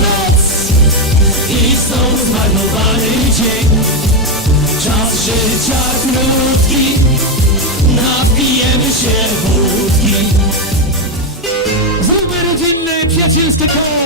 noc I zmarnowany dzień Czas Zróbmy rodzinne, przyjacielskie koło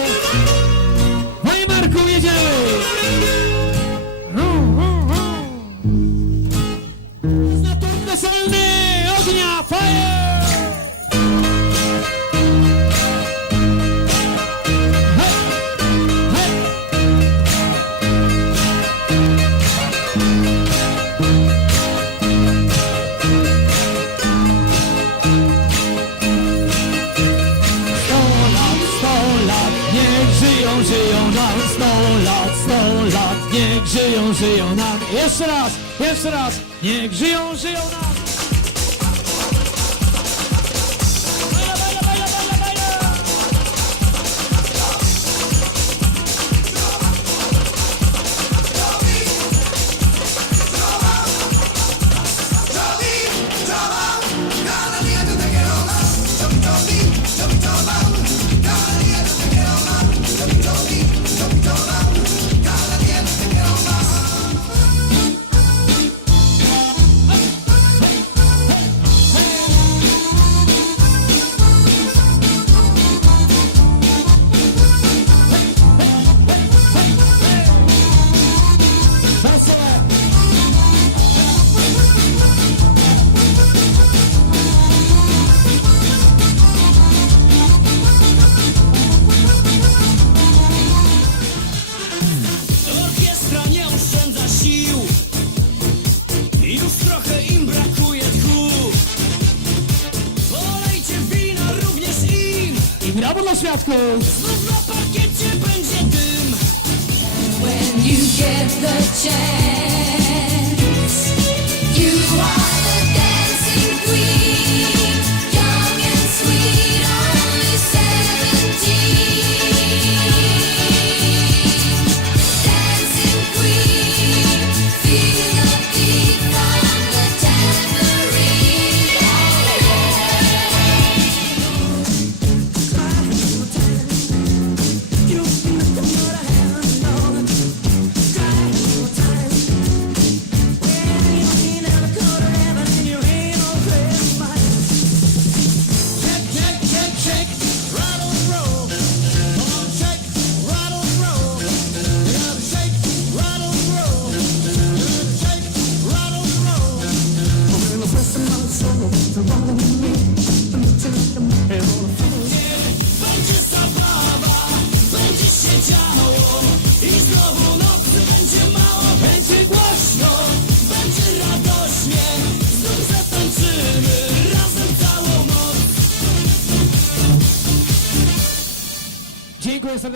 żyją, żyją nam sto lat, sto lat. Niech żyją, żyją nam. Jeszcze raz, jeszcze raz. Niech żyją, żyją nam. brawo dla świadków! Znów na pakiecie będzie dym When you get the chance Cinco extra